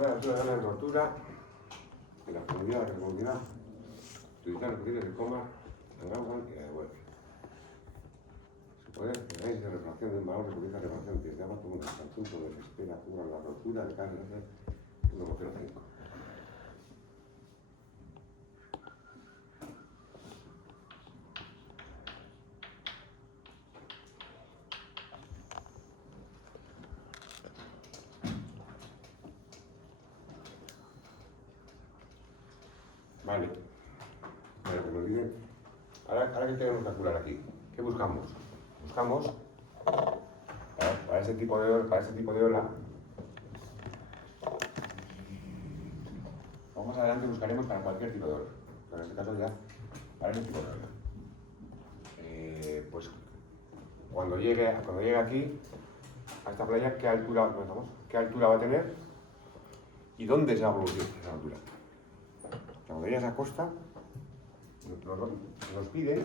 la altura de la rotura y la profundidad de la profundidad. Utilizar los criterios de Komar, Langauer y Adeweber. Su poder, el análisis de refracción de un valor de utiliza refracción desde abajo como un conjunto de espera cubra la rotura de cada 1,05. Vale. Bueno, que nos olviden. Ahora que tenemos que calcular aquí, ¿qué buscamos? Buscamos para este tipo de ola. Más adelante buscaremos para cualquier tipo de ola. Pero en este caso ya para este tipo de ola. Pues cuando llegue aquí a esta playa, ¿qué altura va a tener? ¿Y dónde se va a producir esa altura? Cuando llegue a esa costa, nos piden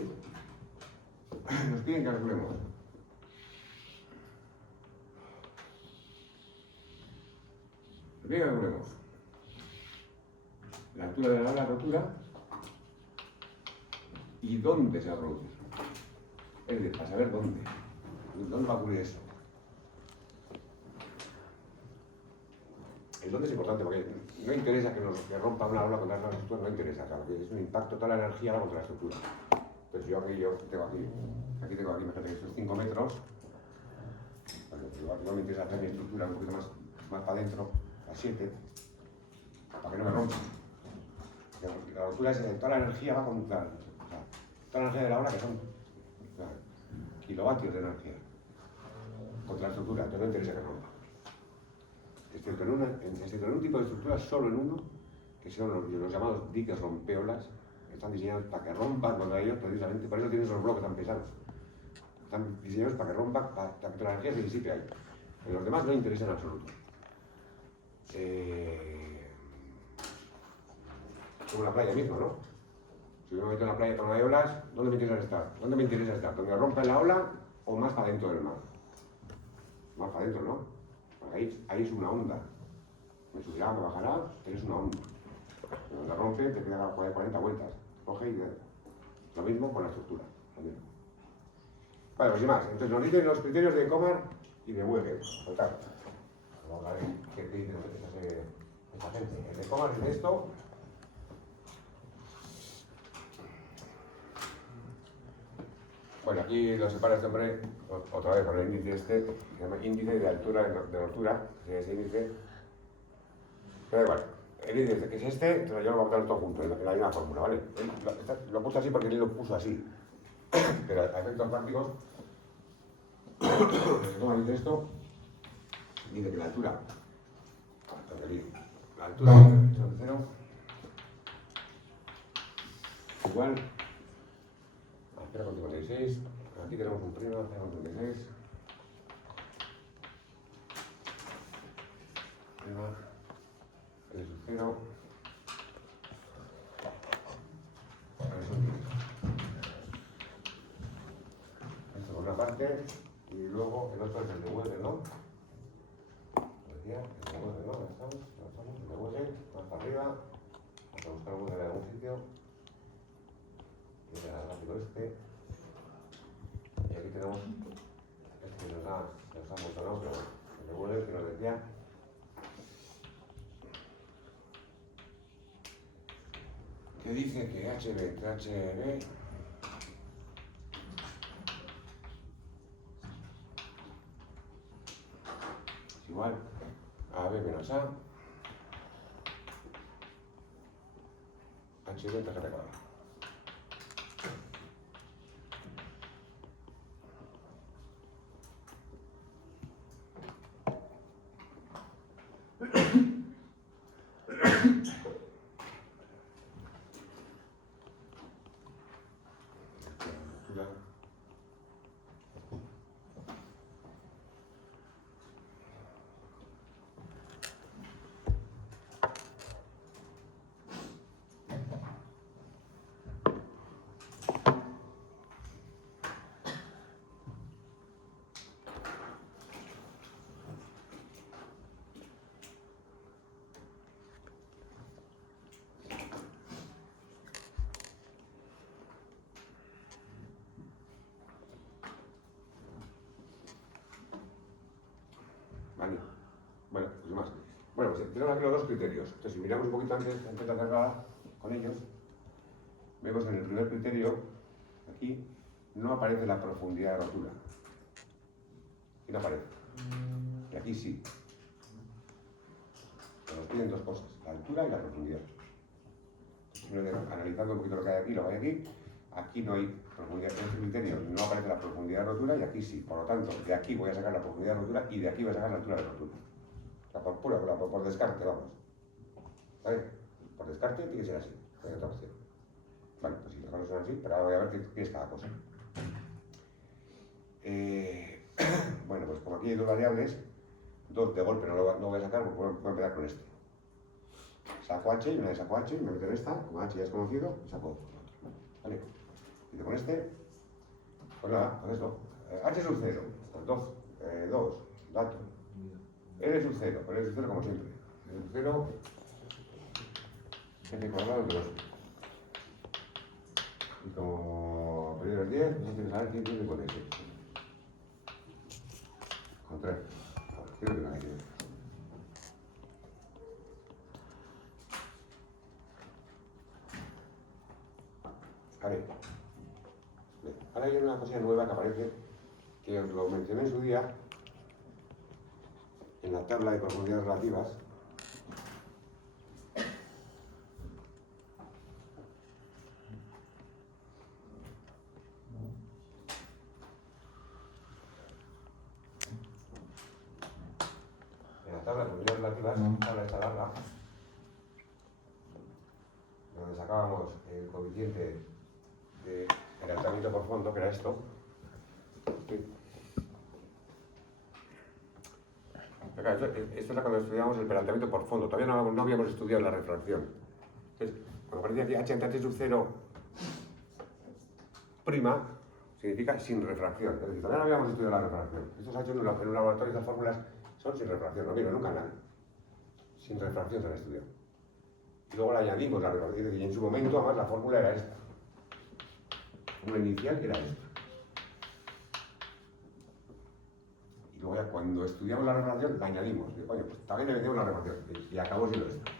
que calculemos la altura de la rotura y dónde se va a producir. Es decir, para saber dónde va a ocurrir eso. El dónde es importante porque no interesa que rompa una ola contra la estructura, no interesa, claro, que es un impacto, toda la energía va contra la estructura. Entonces yo tengo aquí, imagínate que estos 5 metros, no me interesa hacer mi estructura un poquito más para adentro, a 7, para que no me rompa. La rotura es toda la energía va contra, o sea, toda la energía de la ola que son kilovatios de energía contra la estructura, entonces no interesa que rompa. Excepto en un tipo de estructura, solo en uno, que son los llamados diques rompeolas, que están diseñados para que rompan contra ellos, precisamente, por eso tienen esos bloques tan pesados. Están diseñados para que rompan, para que la energía se disipe ahí. En los demás no interesa en absoluto. Como la playa mismo, ¿no? Si yo me meto en la playa con hay olas, ¿dónde me interesa estar? ¿Donde rompa la ola o más para dentro del mar? Más para adentro, ¿no? Porque ahí es una onda. Me subirá, me bajará, tienes una onda. Cuando rompe, te queda 40 vueltas. Coge y lo mismo con la estructura. También. Vale, pues sin más. Entonces nos dicen los criterios de Komar y de Weber. Total. Vamos a ver qué dicen esta gente. El de Komar dice esto. Bueno, aquí lo separa este hombre otra vez con el índice este, que se llama índice de altura de rotura, ese índice. Pero igual, el índice que es este, entonces yo lo voy a botar todo junto, en la misma fórmula, ¿vale? Lo he puesto así porque él lo puso así. Pero a efectos prácticos, ¿cómo dice esto? Dice que la altura de 0 igual a 0,56, aquí tenemos un primo, 0,36, prima, L sub 0, esto por una parte, y luego el otro es el de Weber, ¿no? Decía, el de Weber, ¿no? Estamos, el de Weber, más para arriba, hasta buscar Weber en algún sitio, y el gráfico este, y aquí tenemos este que nos ha mostrado, pero el de Weber que nos decía que dice que HB entre HB es igual a B menos A HB entre GB cuadrado. tenemos aquí los dos criterios. Entonces, si miramos un poquito antes de hacerla con ellos, vemos en el primer criterio, aquí no aparece la profundidad de rotura. Aquí no aparece. Y aquí sí. Nos piden dos cosas, la altura y la profundidad. Analizando un poquito lo que hay aquí, lo que hay aquí, aquí no hay profundidad. En este criterio no aparece la profundidad de rotura y aquí sí. Por lo tanto, de aquí voy a sacar la profundidad de rotura y de aquí voy a sacar la altura de rotura. Por descarte, vamos. ¿Vale? Por descarte tiene que ser así. No hay otra opción. Vale, pues si las cosas son así, pero ahora voy a ver qué es cada cosa. Bueno, pues como aquí hay dos variables, dos de golpe no voy a sacar, pues voy a empezar con este. Saco H y una vez saco H y me meto en esta, como H ya es conocido, saco otro. ¿Vale? Y con este, pues nada, con esto. H sub 0, 2, dato. L sub 0, L sub 0 como siempre. L sub 0, F cuadrado de 2. Y como periodo es 10, pues tienes que saber quién tiene con ese. Con 3. Quiero que no hay que ver. Vale. Ahora hay una cosa nueva que aparece, que os lo mencioné en su día, en la tabla de profundidades relativas. En la tabla de profundidades relativas, la tabla esta larga, donde sacábamos el coeficiente de calentamiento por fondo, que era esto. Esto era cuando estudiábamos el pelantamiento por fondo, todavía no habíamos estudiado la refracción. Entonces, cuando aparecía aquí H entre H sub 0 prima, significa sin refracción. Es decir, todavía no habíamos estudiado la refracción. Esto se ha hecho en un laboratorio, estas fórmulas son sin refracción, no viene en un canal. Sin refracción se han estudiado. Y luego le añadimos la refracción, es decir, en su momento, además, la fórmula era esta. La fórmula inicial era esta. Y luego ya cuando estudiamos la refracción, la añadimos. Y, oye, pues también le metemos la refracción. Y acabó siendo esta.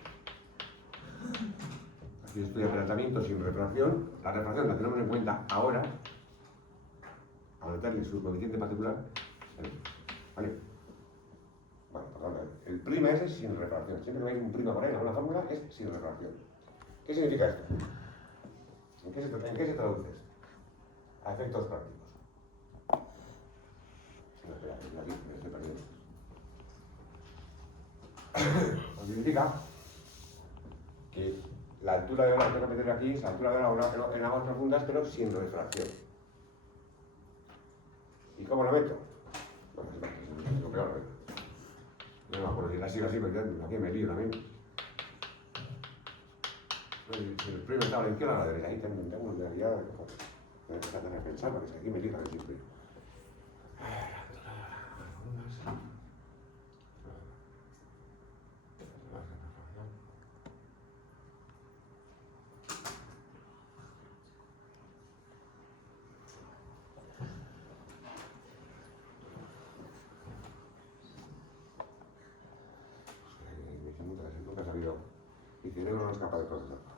Aquí se estudia el tratamiento sin refracción. La refracción la tenemos en cuenta ahora, a meterle su coeficiente particular. ¿Vale? Bueno, perdón, el prima ese es sin refracción. Siempre que veis un prima por ahí en alguna fórmula es sin refracción. ¿Qué significa esto? ¿En qué se traduce esto? A efectos prácticos. No, espera, aquí me estoy perdiendo. Significa que la altura de ola que tengo que meter aquí es la altura de ola en aguas profundas, pero sin refracción. ¿Y cómo la meto? Bueno, es lo peor, ¿eh? No me acuerdo si la sigo así, porque aquí me lío también. Si el primo está a la izquierda o a la derecha, ahí tengo una realidad de cojones. Me voy a empezar a pensar, porque aquí me lío también siempre. Nunca he sabido. Mi cerebro no es capaz de procesarlo.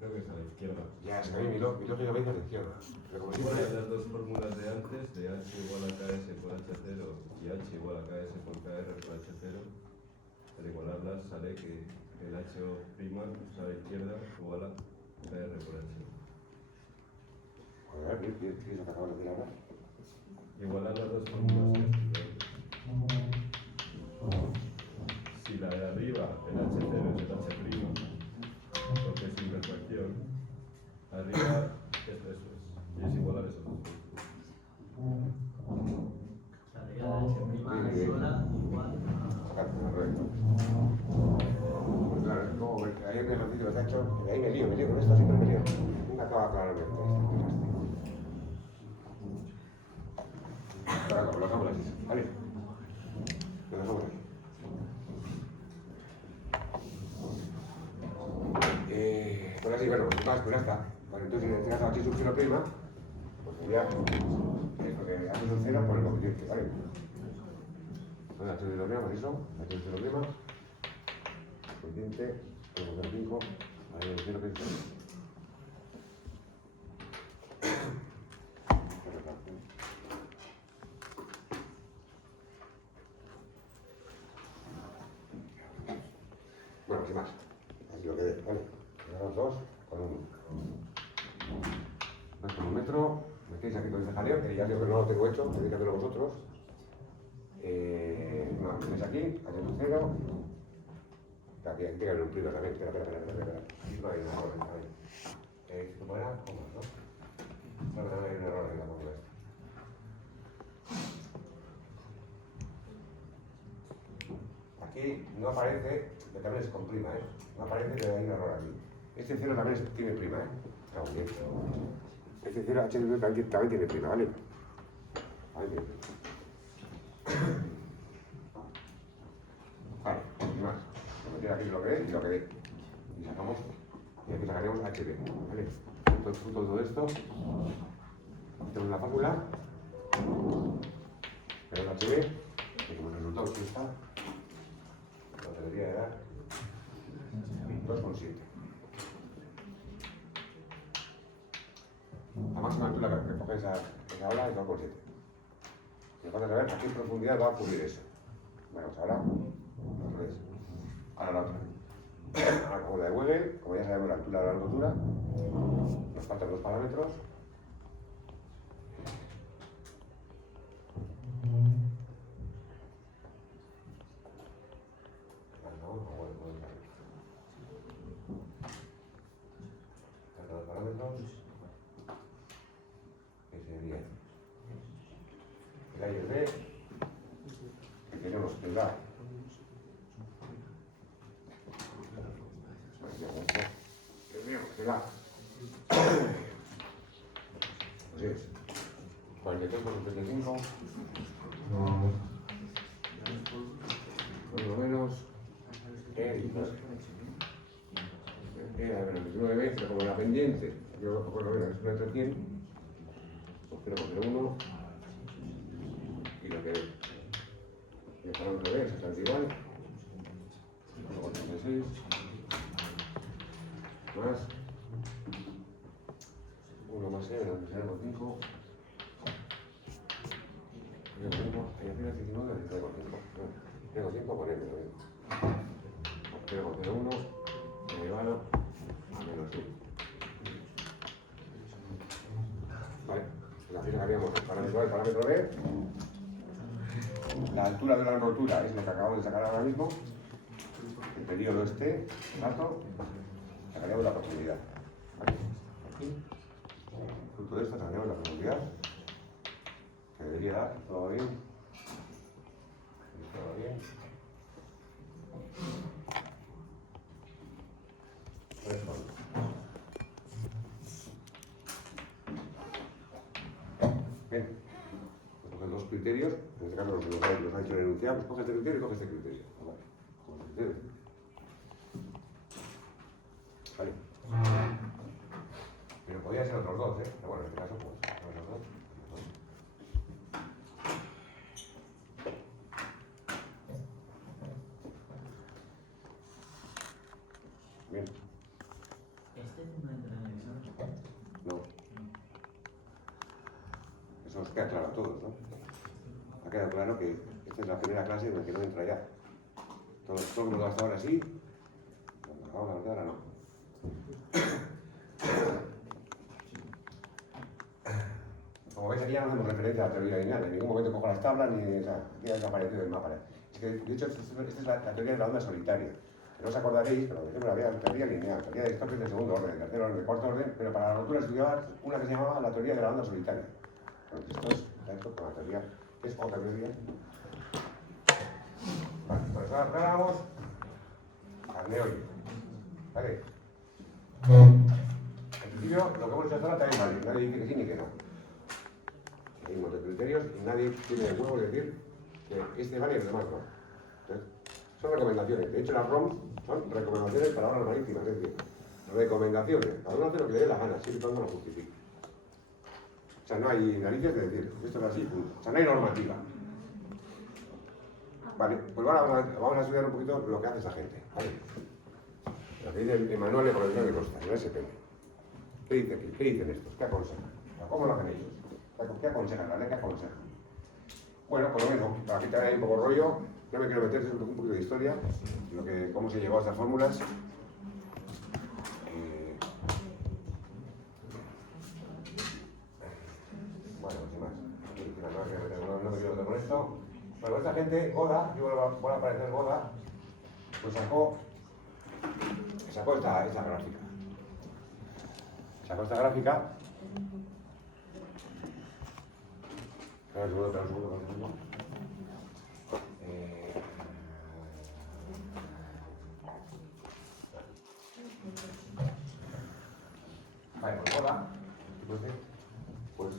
Creo que es a la izquierda. Ya, es que a mí mi lógica me dice a la izquierda. Pero como siempre... Las dos fórmulas de antes, de H igual a KS por H0 y H igual a KS por KR por H0, al igualarlas sale que el HO' a la izquierda igual a KR por H. A ver, ¿qué es lo que acabas de decir ahora? Igualar las dos fórmulas que estudiamos. Si la de arriba, el H0 es el H', porque es sin refracción, arriba eso es, y es igual a esos dos. La de H' sola igual. Correcto. Pues claro, es como hay un ejercicio que se ha hecho, que ahí me lío con esto, siempre me lío. claramente. Ahora lo dejamos así, ¿vale? Lo dejamos aquí. Pues así, bueno, pues más, pues ya está. Vale, entonces si tienes aquí sub 0', pues sería esto que hace sub 0 por el coeficiente, ¿vale? Bueno, h de 0', pues eso, h de 0', coeficiente, 1,05, h de 0, que es 0. Bueno, sin más. Así lo que ve, ¿vale? Los dos con 1. Dos con 1 metro. Metéis aquí con este jaleo, que ya digo que no lo tengo hecho, tenéis que hacerlo vosotros. No, metéis aquí, h de 0. Aquí tiene que haber un primo también. Espera. No hay un error, ¿cómo era? ¿Cómo no? No, pero hay un error en la fórmula esta. Aquí no aparece, que también es con prima, ¿eh? No aparece que hay un error aquí. Este 0 también tiene prima, ¿eh? Claro, bien. Este 0 h de 0 también tiene prima, ¿vale? Ahí bien. Vale, y más. Vamos a meter aquí lo que es y lo que ve. Y sacamos, y aquí sacaremos hb, ¿vale? Fruto de todo esto. Tenemos la fórmula. Tenemos hb, que como el resultado aquí está, nos debería de dar 2,7. La máxima altura que coge esa ola es 2,7. Y vamos a saber a qué profundidad va a ocurrir eso. Bueno, pues ahora, ahora la otra. Ahora, como la de Wegel, como ya sabemos la altura de la rotura, nos faltan 2 parámetros. Que sería el A y el B, que tenemos el A. El A. Así es. 43 por 75. Más o menos. A ver, 29 veces, como la pendiente. Yo lo cojo lo menos, es 1 entre 100. Pues 0,01. Y lo que y el parámetro B es exactamente igual. 1,36. Más 1 más E, será 5. Ahí arriba 19, 0,5 con M, 0,01 elevado a menos 1. Vale, la fila que haríamos el parámetro A, el parámetro B. La altura de la rotura es lo que acabamos de sacar ahora mismo. El periodo este, dato, sacaríamos la profundidad. Vale, aquí, fruto de esto, sacaríamos la profundidad. Que debería dar, todo bien. Todo bien. Bien, pues coges dos criterios, en este caso los ha hecho el enunciado, pues coge este criterio y coge este criterio. Vale. Pero podría ser otros dos, ¿eh? Pero bueno, en este caso, pues, otros dos. Bien. ¿Este no entra en el examen? No. Eso os queda claro a todos, ¿no? Ha quedado claro que esta es la primera clase en la que no entra ya. Todo lo que hemos hasta ahora sí, ahora no. Como veis aquí ya no hacemos referencia a la teoría lineal, en ningún momento cojo las tablas ni, o sea, aquí ha desaparecido el mapa. Es que, de hecho, esta es la teoría de la onda solitaria. No os acordaréis, pero por ejemplo había la teoría lineal, teoría de Stokes de segundo orden, de tercer orden, de cuarto orden, pero para la rotura estudiaba una que se llamaba la teoría de la onda solitaria. Bueno, esto con la teoría, que es otra teoría. Vale, pues ahora vamos al meollo. ¿Vale? En principio, lo que hemos coche hasta ahora también vale. Nadie dice que sí ni que no. Hay un montón de criterios y nadie tiene el huevo de decir que este vale y el demás no. Entonces, son recomendaciones. De hecho, las ROM son recomendaciones para obras marítimas. Es decir, recomendaciones. Cada uno hace lo que le dé la gana, siempre y cuando lo justifique. O sea, no hay narices de decir, esto es así, punto. O sea, no hay normativa. Vale, pues ahora vamos a estudiar un poquito lo que hace esa gente. ¿Vale? Lo que dice Emanuel de Protección de Costa, el SPN. ¿Qué dice aquí? ¿Qué dicen estos? ¿Qué aconsejan? ¿Cómo lo hacen ellos? ¿Qué aconsejan? ¿La ley qué aconseja? Bueno, por lo menos, para quitar ahí un poco rollo, yo me quiero meter un poquito de historia, cómo se llegó a estas fórmulas. Bueno, sin más. No me quiero meter con esto. Bueno, esta gente, Goda, yo voy a aparecer Goda, pues sacó esta gráfica. Sacó esta gráfica. Espera un segundo. Vale, pues Goda, pues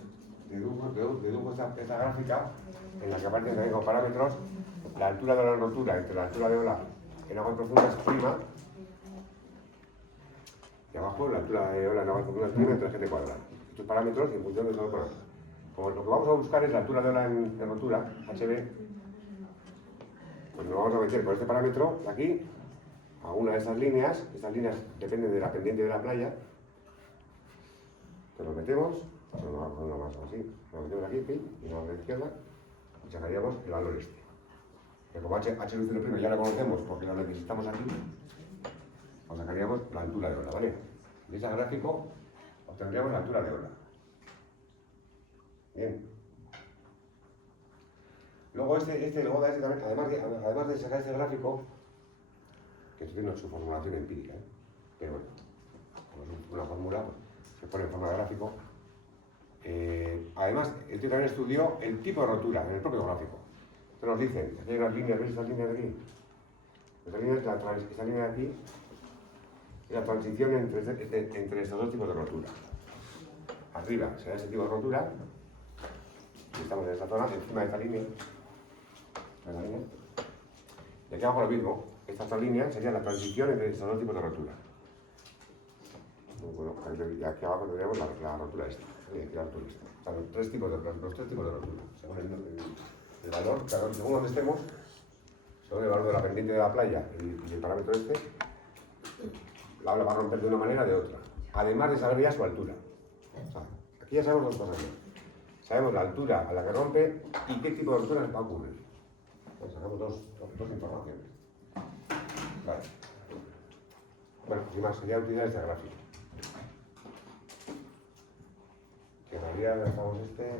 dedujo esta gráfica en la que aparecen también como parámetros la altura de la rotura entre la altura de ola en aguas profundas prima y abajo la altura de ola en aguas profundas prima entre el GT cuadrado. Estos parámetros y en función de todo, como lo que vamos a buscar es la altura de ola en rotura, HB, pues nos vamos a meter con este parámetro de aquí a una de estas líneas dependen de la pendiente de la playa, que nos metemos, pues nos vamos a poner una más así, nos metemos aquí, y nos vamos a la izquierda, y sacaríamos el valor este. Pero como H0 ya lo conocemos porque lo necesitamos aquí, pues sacaríamos la altura de ola, ¿vale? De ese gráfico obtendríamos la altura de ola. Bien. Luego el Goda también, además de sacar este gráfico, que esto tiene su formulación empírica, pero bueno, como es una fórmula, pues, se pone en forma de gráfico. Además, el tío también estudió el tipo de rotura en el propio gráfico. Entonces nos dicen, aquí hay unas líneas, ¿veis estas líneas de aquí? Esta línea de aquí es la transición entre estos dos tipos de rotura. Arriba será ese tipo de rotura, y estamos en esta zona, encima de esta línea. Y aquí abajo lo mismo, esta otra línea sería la transición entre estos dos tipos de rotura. Bueno, aquí abajo tendríamos la rotura esta. O sea, los tres tipos de rotura. Según el valor, claro, según donde estemos, según el valor de la pendiente de la playa y el parámetro este, la ola va a romper de una manera o de otra. Además de saber ya su altura. O sea, aquí ya sabemos dos cosas más. Sabemos la altura a la que rompe y qué tipo de rotura va a ocurrir. Pues sacamos dos informaciones. Vale. Bueno, sin más, sería utilizar esta gráfica. Que en realidad dejamos este.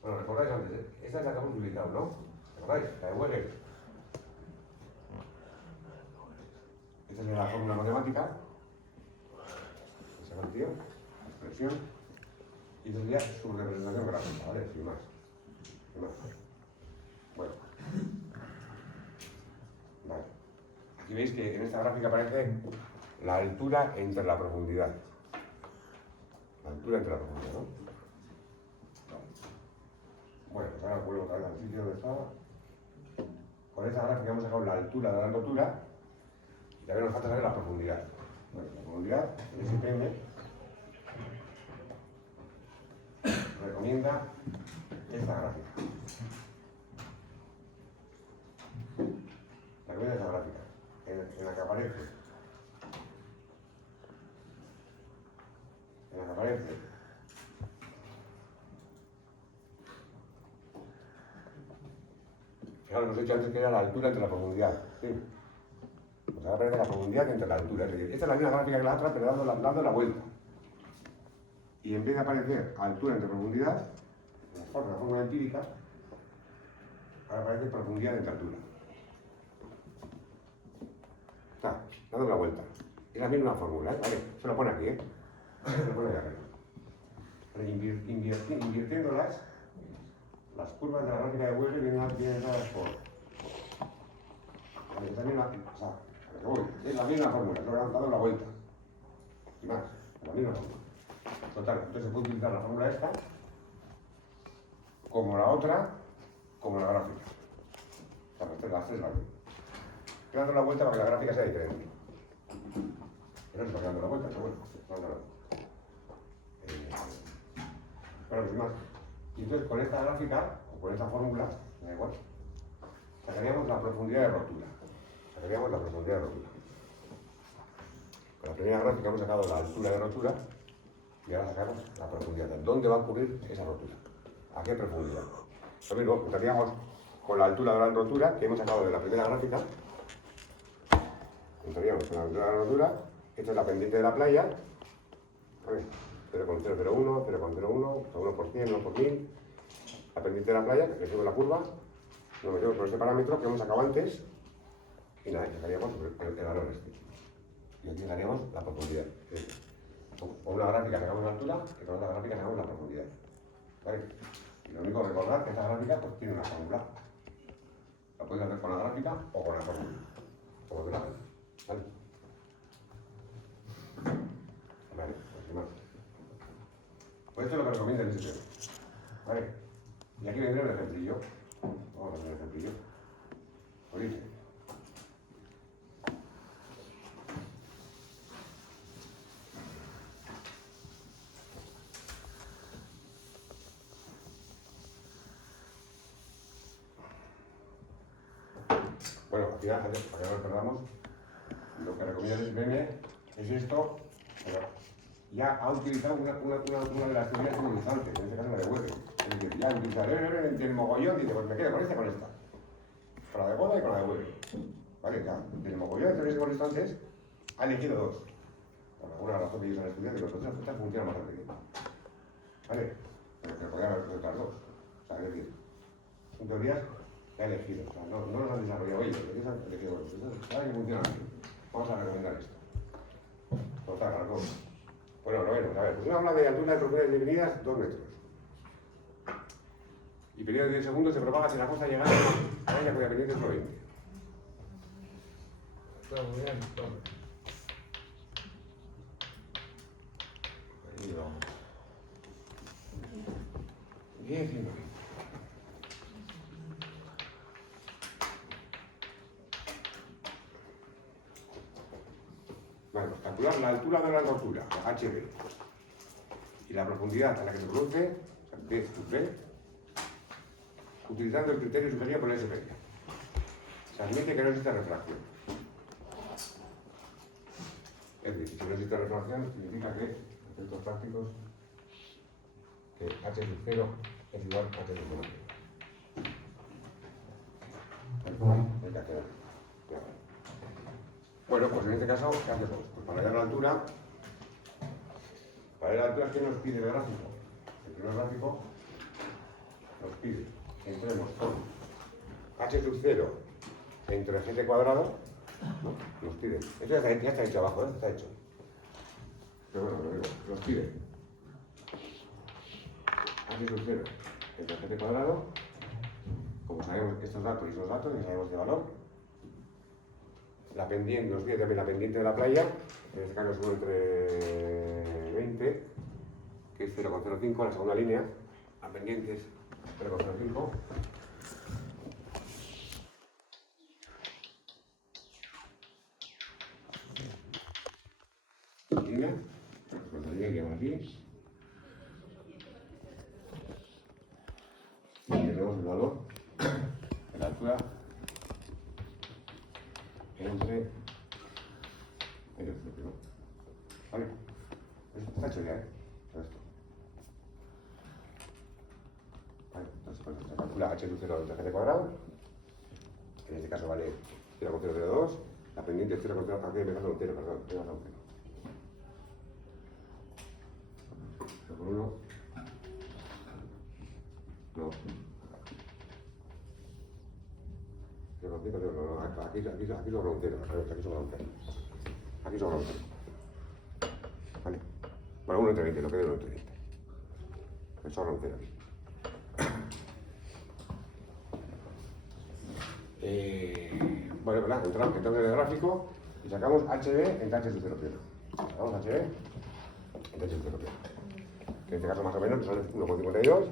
Bueno, recordáis antes, esta es la que hemos utilizado, ¿no? ¿Recordáis? La de Weger. Esta es la fórmula matemática. Esa cantidad, expresión. Y esta sería su representación gráfica, ¿vale? Sin más. Bueno. Vale. Aquí veis que en esta gráfica aparece la altura entre la profundidad. La altura entre la profundidad, ¿no? Bueno, pues ahora vuelvo otra vez al sitio donde estaba. Con esta gráfica hemos sacado la altura de la rotura y también nos falta saber la profundidad. Bueno, la profundidad, el SPM recomienda esta gráfica. Recomienda esta gráfica, en la que aparece Fijaros, hemos dicho antes que era la altura entre la profundidad. ¿Sí? Pues ahora aparece la profundidad entre la altura. Es decir, esta es la misma gráfica que la otra, pero dando la vuelta. Y en vez de aparecer altura entre profundidad, en la fórmula empírica, ahora aparece profundidad entre altura. Está, dando la vuelta. Es la misma fórmula, ¿eh? Vale, se lo pone aquí, ¿eh? Se lo pone aquí arriba. Vale, invirtiéndolas, las curvas de la gráfica de Weyl vienen dadas por... Vale, es la misma, o sea, a lo que voy, es la misma fórmula, solo han dado la vuelta. Y más, la misma fórmula. Total, entonces se puede utilizar la fórmula esta como la otra, como la gráfica. O sea, las tres la misma. Estoy dando la vuelta para que la gráfica sea diferente. Pero no estoy dando la vuelta, pero bueno, dándole. Bueno, pues más. Y entonces con esta gráfica, o con esta fórmula, da igual, sacaríamos la profundidad de rotura. Sacaríamos la profundidad de rotura. Con la primera gráfica hemos sacado la altura de rotura y ahora sacamos la profundidad. ¿Dónde va a ocurrir esa rotura? ¿A qué profundidad? Lo mismo, empezaríamos con la altura de la rotura que hemos sacado de la primera gráfica. Empezaríamos con la altura de la rotura. Esta es la pendiente de la playa. 0,001, 0,01, 1%, 1 por 1000. La pendiente de la playa, que sube la curva. Nos metemos por este parámetro que hemos sacado antes. Y nada, sacaríamos el valor este. Y aquí sacaríamos la profundidad. Con una gráfica sacamos la altura y con otra gráfica sacamos la profundidad. ¿Vale? Y lo único que recordar es que esta gráfica pues, tiene una fórmula. La puedes hacer con la gráfica o con la fórmula. Como te la hagas. ¿Vale? Vale, pues sin más. Pues esto es lo que recomienda el SPM. ¿Vale? Y aquí vendrá un ejemplillo. Vamos a hacer un ejemplillo. Pues dice. Bueno, al final, para que no nos perdamos, lo que recomienda el SPM es esto, pero ya ha utilizado una de las teorías que hemos visto antes, en este caso la de Webber. Es decir, ya ha utilizado del mogollón, dice, pues me quedo con esta y con esta. Con la de Goda y con la de Webber. ¿Vale? Ya, del mogollón de teorías que hemos visto antes, ha elegido dos. Por alguna razón que ellos han estudiado y los otros estas funcionan más rápido. ¿Vale? Pero que podrían haber otras dos. O sea, es decir, son teorías que ha elegido. O sea, no las han desarrollado ellos, ellos han elegido dos. Entonces, saben que funcionan así. Vamos a recomendar esto. Total, algo. Bueno, lo vemos. A ver, pues una habla de altura de profundidades definidas 2 metros. Y periodo de 10 segundos se propaga si la cosa llega a la cuya pendiente es 1,20. Está muy bien, toma. Ahí vamos. 10 y 1,20. Vale, pues calcular la altura de la rotura, HB, y la profundidad a la que se produce, B sub B, utilizando el criterio sugerido por el SPM. Se admite que no existe refracción. Es decir, si no existe refracción, significa que, efectos prácticos, que H sub 0 es igual a H sub 1. Hay que hacer. Bueno, pues en este caso, ¿qué hacemos? Pues para hallar la altura, ¿qué nos pide el gráfico? El primer gráfico nos pide que entremos con h sub 0 entre gt cuadrado, ¿no? Nos pide, esto ya está hecho abajo, ¿eh? Está hecho. Pero bueno, lo digo, nos pide h sub 0 entre gt cuadrado, como sabemos estos datos y esos datos, y sabemos de valor. La pendiente, nos pide también la pendiente de la playa, en este caso es 1 entre 20, que es 0,05, la segunda línea. La pendiente es 0,05. Línea, pues la línea que llamo aquí. Y tenemos el valor de la altura entre ellos, ¿no? Vale, está hecho ya, todo esto. Vale, entonces pues, se calcula h sub 0 entre gt cuadrado En este caso vale 0,002, la pendiente es 0,0, aquí me pasa un 0, perdón, me pasa un 0. 0,1. No. 0,5, no, aquí sobra un 0, aquí sobra un 0. Aquí sobra un 0. Vale. Bueno, 1 entre 20, lo que de 1 entre 20. Me sobra un 0 aquí. Bueno, ¿verdad? Entramos en el gráfico y sacamos HB entre H sub 0'. Sacamos HB entre H sub 0'. Que en este caso más o menos sale 1,52.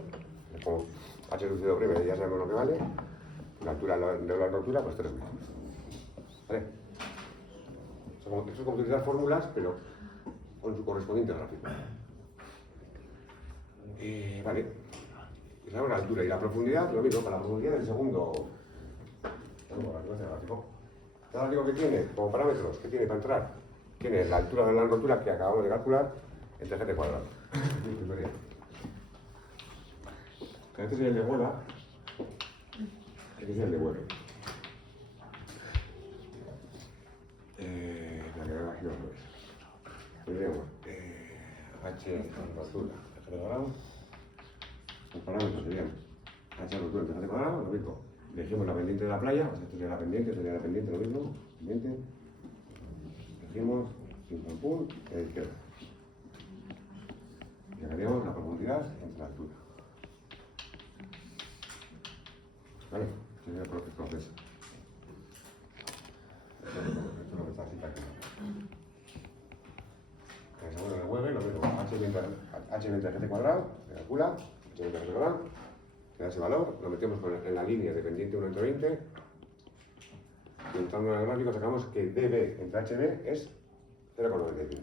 Como H sub 0', ya sabemos lo que vale. La altura de la rotura, pues 3 metros. ¿Vale? Eso es como utilizar fórmulas, pero con su correspondiente gráfico. Vale. Y sabemos la altura y la profundidad, lo mismo, para la profundidad del segundo. El gráfico que tiene como parámetros, ¿qué tiene para entrar? Tiene la altura de la rotura que acabamos de calcular entre GT cuadrado. Este es el de bola, este es el de vuelo. Tendríamos H rotura entre GT cuadrado. Los parámetros serían H rotura entre GT cuadrado, lo mismo. Elegimos la pendiente de la playa, o sea, esto sería la pendiente, lo mismo, pendiente. Elegimos, pim pam pum, y a la izquierda. Y sacaríamos la profundidad entre la altura. ¿Vale? Este sería el proceso. Esto es lo que está así para aquí. El segundo devuelve, lo mismo, H mientras GT cuadrado, se calcula, H mientras GT cuadrado. Queda ese valor, lo metemos en la línea de pendiente 1 entre 20 y entrando en el gráfico sacamos que dB entre HB es 0,95.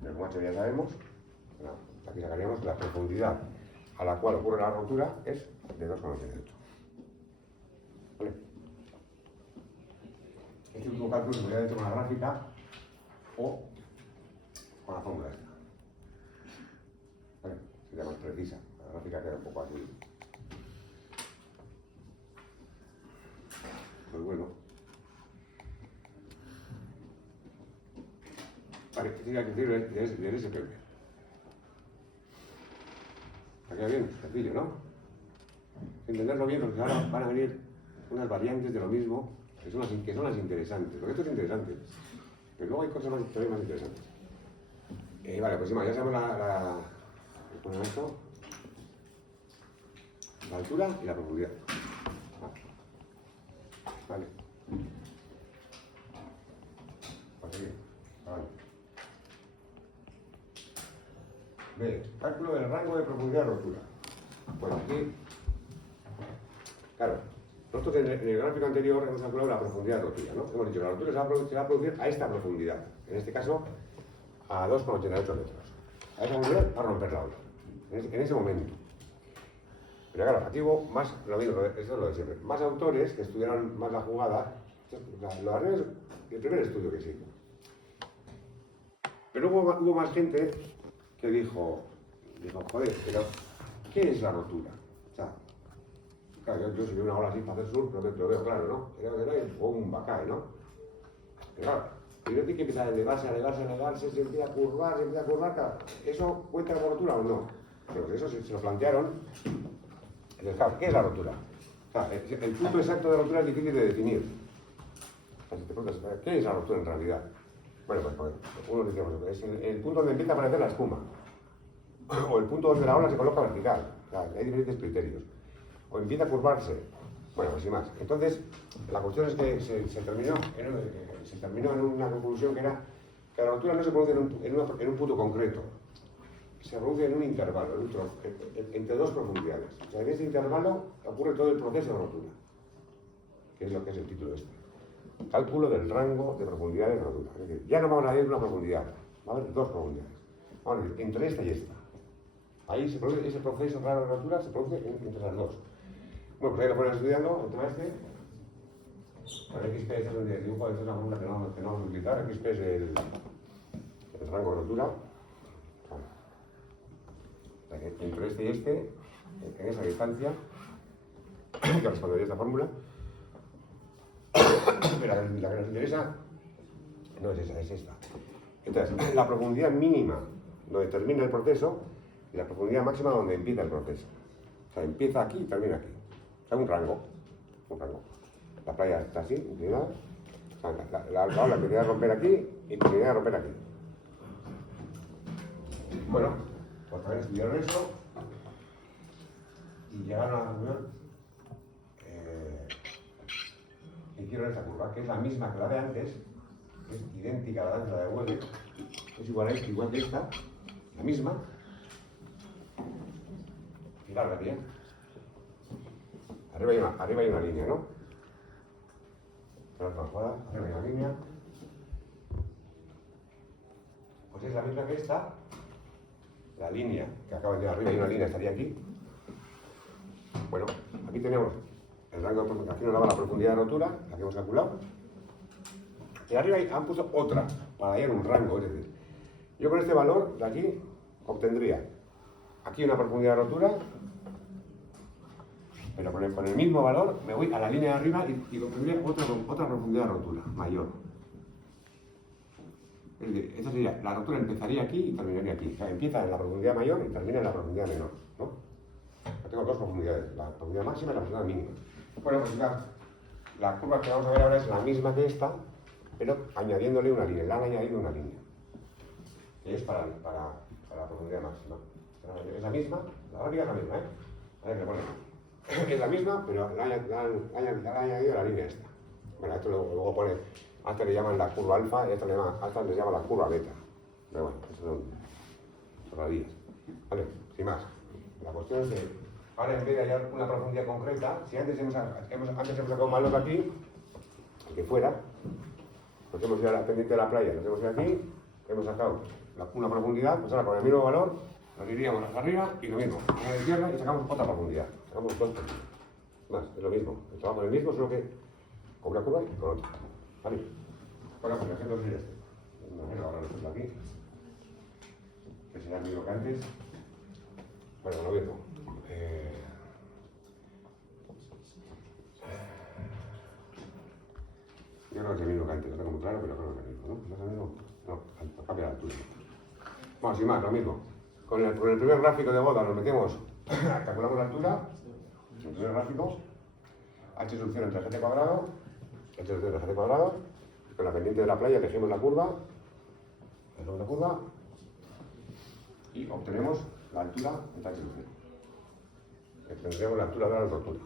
Pero como HB ya sabemos, bueno, aquí sacaríamos la profundidad a la cual ocurre la rotura es de 2,98. ¿Vale? Este último cálculo se podría haber hecho con la gráfica o con la fórmula esta. ¿Vale? Sería más precisa. La gráfica queda un poco así. Pues bueno. Vale, ¿qué tiene que decir del SPV? ¿Está queda bien? Sencillo, ¿no? Entenderlo bien, porque ahora van a venir unas variantes de lo mismo que son las interesantes. Porque esto es interesante, pero luego hay cosas todavía más interesantes. Vale, pues ya sabemos la altura y la profundidad. Vale. Pues seguir. Vale. B. Cálculo del rango de profundidad de rotura. Pues aquí, claro, nosotros en el gráfico anterior hemos calculado la profundidad de rotura, ¿no? Hemos dicho que la rotura se va a producir a esta profundidad, en este caso a 2,88 metros. A esa profundidad va a romper la ola, en ese momento. Pero claro, aquí hubo más, lo mismo, eso es lo de siempre, más autores que estudiaron más la jugada, el primer estudio que se hizo. Pero hubo más gente que dijo, joder, pero ¿qué es la rotura? O sea, claro, yo si veo una ola así para hacer surf, lo veo claro, ¿no? Y ¡pum! Cae, ¿no? Pero claro, primero tiene que empezar a elevarse, se empieza a curvar, claro. ¿Eso cuenta como rotura o no? Pero eso se lo plantearon. Entonces, claro, ¿qué es la rotura? O sea, el punto exacto de rotura es difícil de definir. O sea, si te preguntas, ¿qué es la rotura en realidad? Bueno, pues uno dice, es el punto donde empieza a aparecer la espuma. O el punto donde la ola se coloca vertical. O sea, hay diferentes criterios. O empieza a curvarse. Bueno, pues sin más. Entonces, la cuestión es que se terminó en una conclusión que era que la rotura no se produce en un punto concreto. Se produce en un intervalo, entre dos profundidades. O sea, en ese intervalo ocurre todo el proceso de rotura, que es lo que es el título de este. Cálculo del rango de profundidad de rotura. Es decir, ya no vamos a ir una profundidad, va a haber dos profundidades. Vamos a decir, entre esta y esta. Ahí se produce ese proceso raro de rotura, se produce entre las dos. Bueno, pues ahí lo ponen estudiando, el tema este. Bueno, XP es el dibujo, es una fórmula que no vamos a utilizar. XP es el rango de rotura. Entre este y este, en esa distancia, que respondería esta fórmula, Pero la que nos interesa no es esa, es esta. Entonces, la profundidad mínima donde termina el proceso y la profundidad máxima donde empieza el proceso. O sea, empieza aquí y termina aquí. O sea, un rango. Un rango. La playa está así, inclinada. O sea, la ola empieza a romper aquí y termina a romper aquí. Bueno, pues también estudiaron eso y llegaron a la conclusión. Hicieron esta curva, que es la misma que la de antes, es idéntica a la de antes, la de Welle, es igual que esta, la misma. Fijaros aquí, ¿eh? Arriba hay una línea, ¿no? Arriba hay una línea. Pues es la misma que esta. La línea que acaba de decir arriba hay una línea, estaría aquí. Bueno, aquí tenemos el rango de profundidad, aquí nos daba la profundidad de rotura, la que hemos calculado. Y arriba han puesto otra, para hallar un rango, es decir, yo con este valor de aquí obtendría aquí una profundidad de rotura, pero con el mismo valor me voy a la línea de arriba y obtendría otra profundidad de rotura, mayor. Es decir, esta sería, la rotura empezaría aquí y terminaría aquí. O sea, empieza en la profundidad mayor y termina en la profundidad menor, ¿no? Yo tengo dos profundidades, la profundidad máxima y la profundidad mínima. Bueno, pues la curva que vamos a ver ahora es la misma que esta, pero añadiéndole una línea. Le han añadido una línea, que es para la profundidad máxima. Es la misma, la gráfica es la misma, ¿eh? A ver, es la misma, pero le han añadido la línea esta. Bueno, esto luego pone, a esta le llaman la curva alfa y a esta le llaman la curva beta. Pero bueno, eso son tonterías. Vale, sin más. La cuestión es que ahora en vez de hallar una profundidad concreta, si antes hemos sacado un valor aquí, que fuera, nos hemos ido a la pendiente de la playa, nos hemos ido aquí, hemos sacado una profundidad, pues ahora con el mismo valor nos iríamos hacia arriba y lo mismo, a la izquierda y sacamos otra profundidad, sacamos dos profundidades. Más, es lo mismo, el trabajo es el mismo, solo que con una curva y con otra. ¿Vale? Bueno, pues el ejemplo sería este. Ahora lo pongo aquí, que será el mismo que antes. Bueno, lo mismo. Yo creo que es el mismo que antes, no tengo muy claro, pero creo que es el mismo, ¿no? ¿No es el mismo? No, cambia la altura. Bueno, sin más, lo mismo. Con el primer gráfico de boda nos metemos, calculamos la altura, el primer gráfico, h solución entre gt cuadrado, con la pendiente de la playa elegimos la curva, y obtenemos la altura de h solución. Tendríamos la altura de la rotura.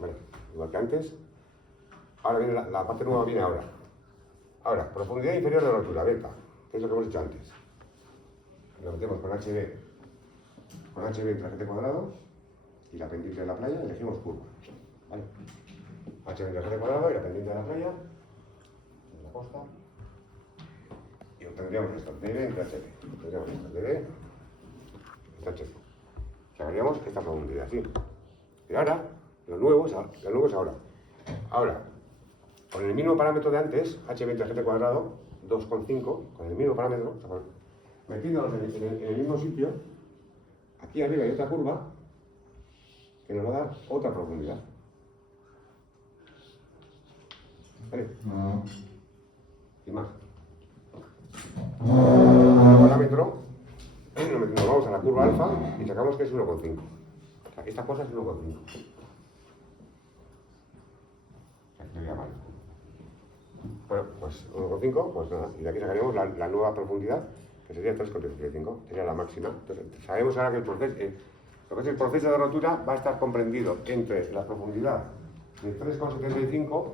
Vale, igual que antes. Ahora viene la parte nueva, viene ahora. Ahora, profundidad inferior de rotura, beta, que es lo que hemos hecho antes. Lo metemos con HB entre gt cuadrado y la pendiente de la playa, elegimos curva. ¿Vale? HB entre gt cuadrado y la pendiente de la playa, en la costa, y obtendríamos esto, dB entre HB. Obtendríamos esto, dB entre HB. Sacaríamos esta profundidad, ¿sí? Y ahora, lo nuevo es ahora. Ahora, con el mismo parámetro de antes, HB entre gt cuadrado, 2,5, con el mismo parámetro, metiéndonos en el mismo sitio, aquí arriba hay otra curva que nos va a dar otra profundidad. ¿Vale? Y más. El parámetro, nos vamos a la curva alfa y sacamos que es 1,5. O sea, esta cosa es 1,5. Sería mal. Bueno, pues 1,5, pues nada, y de aquí sacaríamos la nueva profundidad, que sería 3,35, sería la máxima. Entonces, sabemos ahora que lo que es el proceso de rotura va a estar comprendido entre la profundidad de 3,75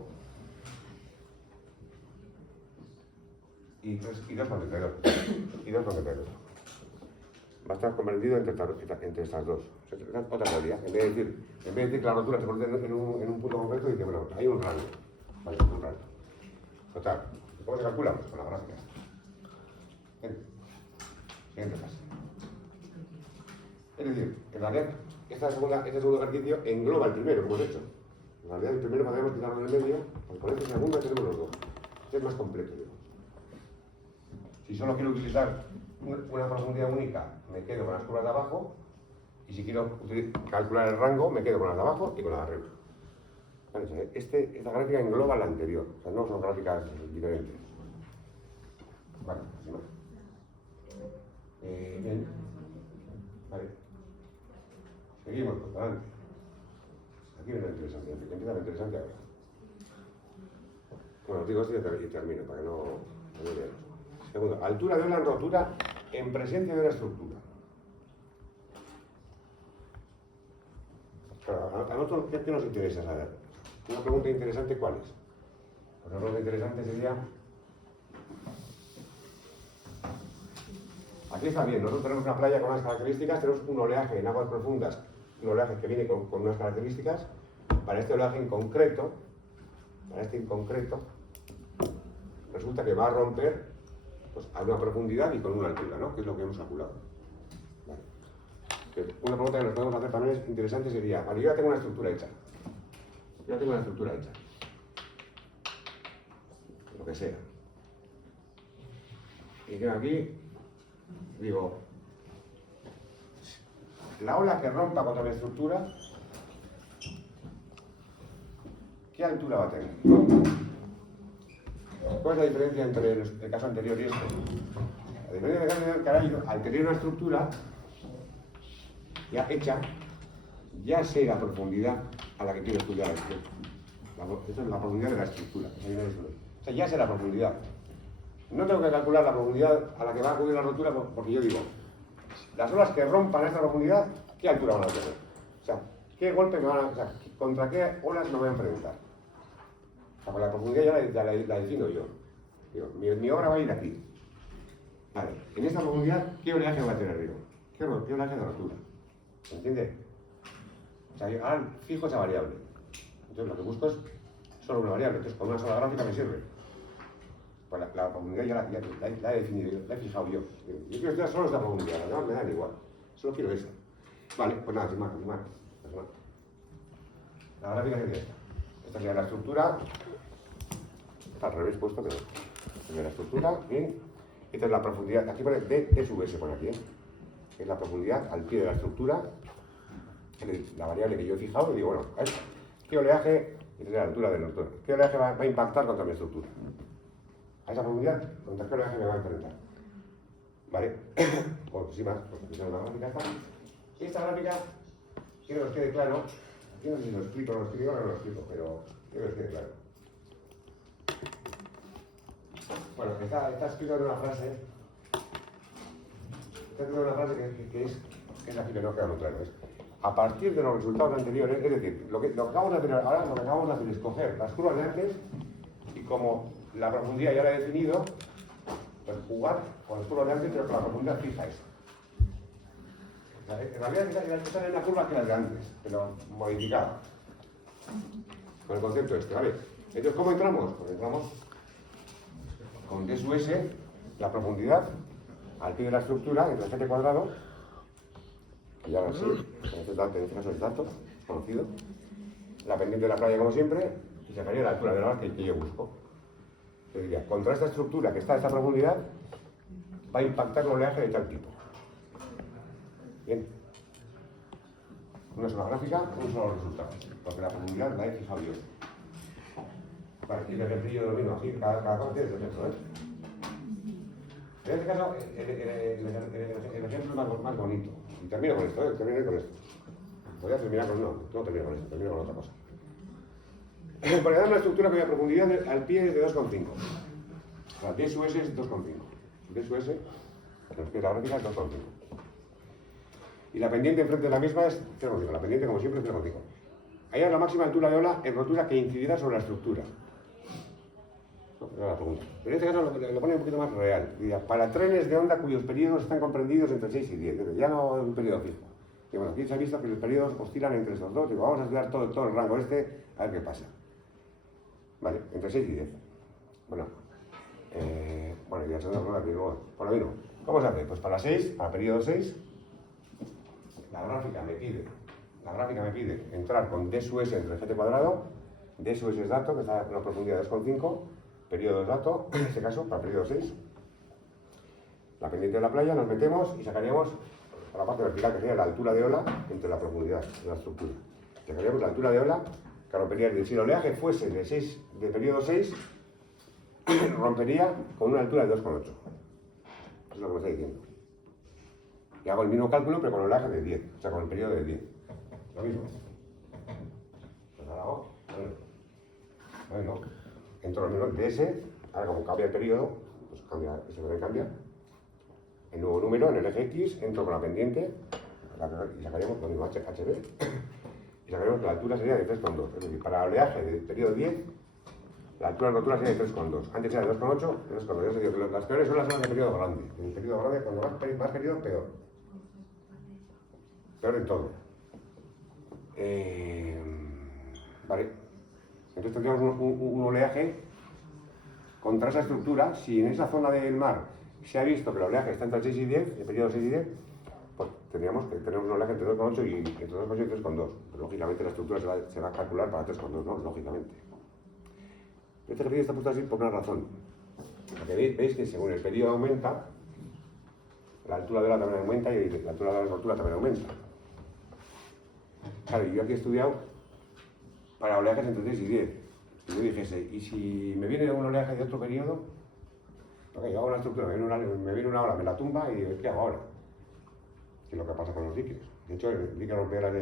y 2,32. Va a estar comprendido entre estas dos. Otra teoría. En vez de decir que la rotura se produce en un punto concreto, dice, bueno, hay un rango. Vale, un rango. Total. ¿Cómo se calcula? Pues con la gráfica. Siguiente fase. Es decir, en realidad, este segundo ejercicio engloba el primero que hemos hecho. En realidad, el primero podríamos quitarlo en el medio, pues con este segundo tenemos los dos. Este es más completo, digo. Si solo quiero utilizar una profundidad única, me quedo con las curvas de abajo, y si quiero calcular el rango, me quedo con las de abajo y con las de arriba. Esta gráfica engloba la anterior, o sea, no son gráficas diferentes. Vale, sin más. Bien. Vale. Seguimos, pues adelante. Aquí viene lo interesante, empieza lo interesante ahora. Bueno, os digo esto y termino, para que no veamos. Segundo, altura de ola en rotura en presencia de una estructura. Claro, a nosotros, ¿qué nos interesa saber? Una pregunta interesante, ¿cuál es? Pues una pregunta interesante sería... Aquí está bien, nosotros tenemos una playa con unas características, tenemos un oleaje en aguas profundas, un oleaje que viene con unas características. Para este oleaje en concreto, resulta que va a romper pues, a una profundidad y con una altura, ¿no? Que es lo que hemos calculado. Vale. Una pregunta que nos podemos hacer también es interesante sería, vale, yo ya tengo una estructura hecha. Lo que sea. Y que aquí digo, la ola que rompa contra mi estructura, ¿qué altura va a tener? ¿Cuál es la diferencia entre el caso anterior y este? La diferencia del caso anterior, al tener una estructura ya hecha, ya sé la profundidad a la que quiero estudiar esto. Esa es la profundidad de la estructura. O sea, ya sé la profundidad. No tengo que calcular la profundidad a la que va a acudir la rotura porque yo digo, las olas que rompan esta profundidad, ¿qué altura van a tener? O sea, ¿qué golpe me van a... O sea, ¿contra qué olas me voy a enfrentar? O sea, con la profundidad ya la defino yo. Digo, mi obra va a ir aquí. Vale, en esta profundidad, ¿qué oleaje va a tener arriba? ¿Qué oleaje de rotura? ¿Se entiende? O sea, ahora fijo esa variable. Entonces lo que busco es solo una variable. Entonces con una sola gráfica me sirve. Pues la profundidad ya la he definido, la he fijado yo. Yo quiero estudiar solo esta profundidad, las demás me dan igual. Solo quiero esa. Vale, pues nada, sin más. La gráfica sería esta. Esta sería la estructura. Está al revés puesto, pero sería la estructura, bien. Esta es la profundidad. Aquí pone D sub S, pone aquí, ¿eh? Es la profundidad al pie de la estructura. La variable que yo he fijado, y digo, bueno, a ver, ¿qué oleaje? Esta es la altura del rotor. ¿Qué oleaje va a impactar contra mi estructura? A esa profundidad, ¿contra qué oleaje me va a enfrentar? ¿Vale? Pues sin más, pues esa es la gráfica esta. Y esta gráfica, quiero que os quede claro, aquí no sé si lo explico o no lo explico, pero quiero que os quede claro. Bueno, está escrito en una frase, que es la que no queda muy claro. A partir de los resultados anteriores, es decir, lo que acabamos de hacer ahora, lo que acabamos de hacer es coger las curvas de antes y como la profundidad ya la he definido, pues jugar con las curvas de antes, pero con la profundidad fija esa. En realidad están en la curva que las de antes, pero modificada. Con el concepto este, ¿vale? Entonces, ¿cómo entramos? Pues entramos con D sub S, la profundidad al pie de la estructura, entre el GT cuadrado, que ya lo sé, en este caso es dato, es conocido, la pendiente de la playa como siempre, y sacaría la altura de la ola que yo busco. Yo diría, contra esta estructura que está a esta profundidad, va a impactar un oleaje de tal tipo. Bien. Una sola gráfica, un solo resultado, porque la profundidad la he fijado yo. Vale, y el ejemplo de lo mismo, así, cada cosa tiene su ejemplo, ¿eh? En este caso, el ejemplo es más bonito. Y termino con esto, termino con esto. Podría terminar con no termino con esto, termino con otra cosa. Porque da una estructura cuya profundidad al pie es de 2,5. O sea, D sub S es 2,5. D sub S, nos queda la gráfica es 2,5. Y la pendiente enfrente de la misma es 0,5. La pendiente, como siempre, es 0,5. Ahí es la máxima altura de ola en rotura que incidirá sobre la estructura. No, la pregunta. Pero en este caso lo pone un poquito más real. Diría, para trenes de onda cuyos periodos están comprendidos entre 6 y 10. Ya no es un periodo fijo. Y bueno, aquí se ha visto que los periodos oscilan entre esos dos. Digo, vamos a estudiar todo el rango este, a ver qué pasa. Vale, entre 6 y 10. Bueno, y la segunda prueba, digo, por lo mismo. ¿Cómo se hace? Pues para 6, para periodo 6, la gráfica me pide entrar con D sub S entre GT cuadrado. D sub S es dato, que está en una profundidad de 2,5. Periodo es dato, en este caso, para periodo 6. La pendiente de la playa nos metemos y sacaríamos la parte vertical, que sería la altura de ola entre la profundidad de la estructura. Sacaríamos la altura de ola que rompería, es decir, si el oleaje fuese de periodo 6, rompería con una altura de 2,8. Eso es lo que me está diciendo. Y hago el mismo cálculo, pero con el oleaje de 10, o sea, con el periodo de 10. Lo mismo. Pues ahora hago, bueno, entro lo mismo de ese, ahora como cambia el periodo, pues cambia, eso también cambia. El nuevo número en el eje X, entro con la pendiente, y sacaríamos lo mismo HB, y sacaríamos que la altura sería de 3,2. Es decir, para el oleaje del periodo 10, la altura de rotura sería de 3,2. Antes era de 2,8, 3,2. Yo digo que las peores son las zonas de periodo grande. En el periodo grande, cuando más periodo, peor. Peor en todo. Vale. Entonces tendríamos un oleaje contra esa estructura. Si en esa zona del mar se ha visto que el oleaje está entre el 6 y 10, el periodo 6 y 10, pues tendríamos que tener un oleaje entre 2,8 y entre 2,8 y 3,2. Pero lógicamente la estructura se va a calcular para 3,2, ¿no? Lógicamente. Este ejercicio está puesto así por una razón. Porque veis que según el periodo aumenta, la altura de la también aumenta y la altura de la rotura también aumenta. Claro, yo aquí he estudiado para oleajes entre 6 y 10. Y yo dijese, ¿y si me viene un oleaje de otro periodo? Porque yo hago una estructura, me viene una ola, me la tumba y ¿qué hago ahora? Que es lo que pasa con los diques. De hecho, el dique rompeolas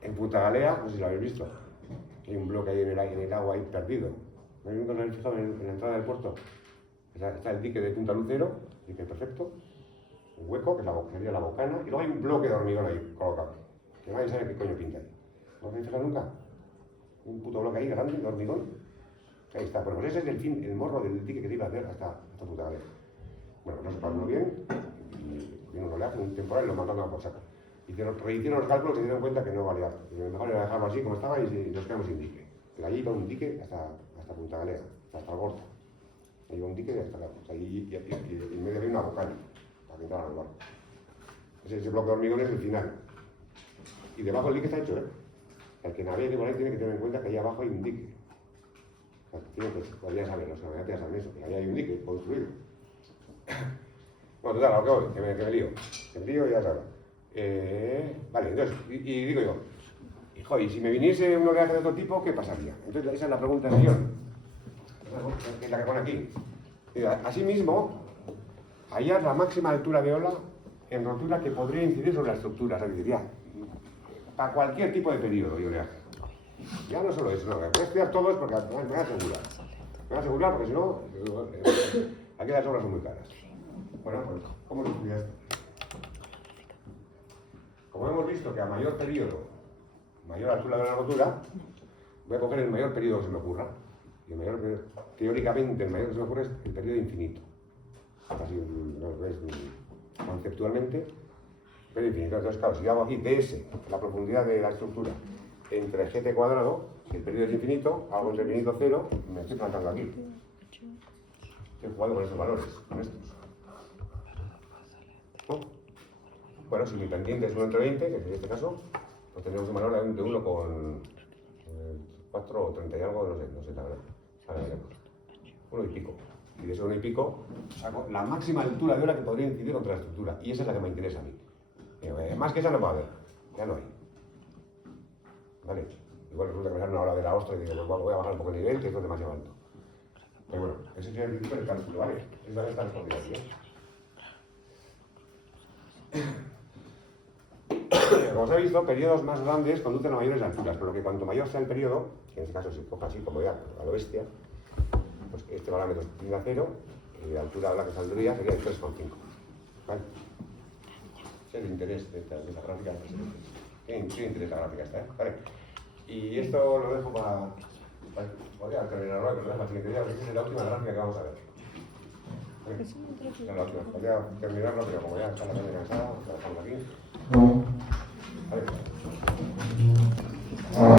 en Punta Galea, no sé si lo habéis visto. Hay un bloque ahí en el agua ahí perdido. ¿No habéis fijado en la entrada del puerto? Está el dique de Punta Lucero, dique perfecto, un hueco, que sería la bocana, y luego hay un bloque de hormigón ahí colocado, que nadie sabe qué coño pinta ahí. ¿No os habéis fijado nunca? Un puto bloque ahí grande de hormigón. Ahí está, bueno, pues ese es el morro del dique que se iba a hacer hasta Punta Galera. Bueno, no se calculó bien, y vino un oleaje, un temporal, y lo mandaron a por saco. Rehicieron los cálculos y se dieron cuenta que no valía. Lo mejor era dejarlo así como estaba y nos quedamos sin dique. De allí iba un dique hasta Punta Galera, hasta el Gordo. Ahí iba un dique hasta acá. O sea, y en medio había una bocana para que entraran al barco. Ese bloque de hormigón es el final. Y debajo el dique está hecho, ¿eh? El que navegue por ahí tiene que tener en cuenta que ahí abajo hay un dique. O sea, tiene que todavía saber, los navegantes ya saben eso, que ahí hay un dique construido. Bueno, total, a lo que voy, que me lío. Me lío y ya sabes. Vale, entonces, y digo yo, hijo, y si me viniese un oleaje de otro tipo, ¿qué pasaría? Entonces, esa es la pregunta del guión, que es la que pone aquí. Asimismo, hallar la máxima altura de ola en rotura que podría incidir sobre la estructura, o sea, diría, para cualquier tipo de periodo y oleaje. Ya no solo eso, no, voy a estudiar todos porque me voy a asegurar. Me voy a asegurar porque si no, aquí las obras son muy caras. Bueno, pues, ¿cómo se estudia esto? Como hemos visto que a mayor periodo, mayor altura de la rotura, voy a coger el mayor periodo que se me ocurra. Y el mayor periodo, teóricamente, el mayor que se me ocurre es el periodo infinito. Así lo ves conceptualmente, periodo infinito. Entonces, claro, si yo hago aquí ds, la profundidad de la estructura, entre gt cuadrado, si el periodo es infinito, hago entre infinito 0, me estoy plantando aquí. Estoy jugando con estos valores, con estos. ¿No? Bueno, si mi pendiente es 1 entre 20, que es en este caso, pues tendremos un valor de 1 con 4 o 30 y algo, no sé la verdad. Ahora veremos. 1 y pico. Y de ese 1 y pico saco la máxima altura de ola que podría incidir contra la estructura. Y esa es la que me interesa a mí. Más que esa no va a haber. Ya no hay. ¿Vale? Igual resulta que me sale una ola de la ostra y digo, pues voy a bajar un poco el nivel, que esto es demasiado alto. Pero bueno, ese sería el principio del cálculo, ¿vale? Esa es la responsabilidad, ¿eh? Como os he visto, periodos más grandes conducen a mayores alturas, por lo que cuanto mayor sea el periodo, que en este caso se coja así como ya a lo bestia, pues este parámetro tiende a 0 y la altura de la que saldría sería de 3,5. ¿Vale? Ese es el interés de esta gráfica. Qué interés la gráfica esta, ¿eh? ¿Vale? Y esto lo dejo para podría terminar ahora, pero lo dejo para el siguiente día, porque esa es la última gráfica que vamos a ver. ¿Vale? La última. Podría terminarlo, pero como ya está la gente cansada, lo dejamos aquí. ¿Vale?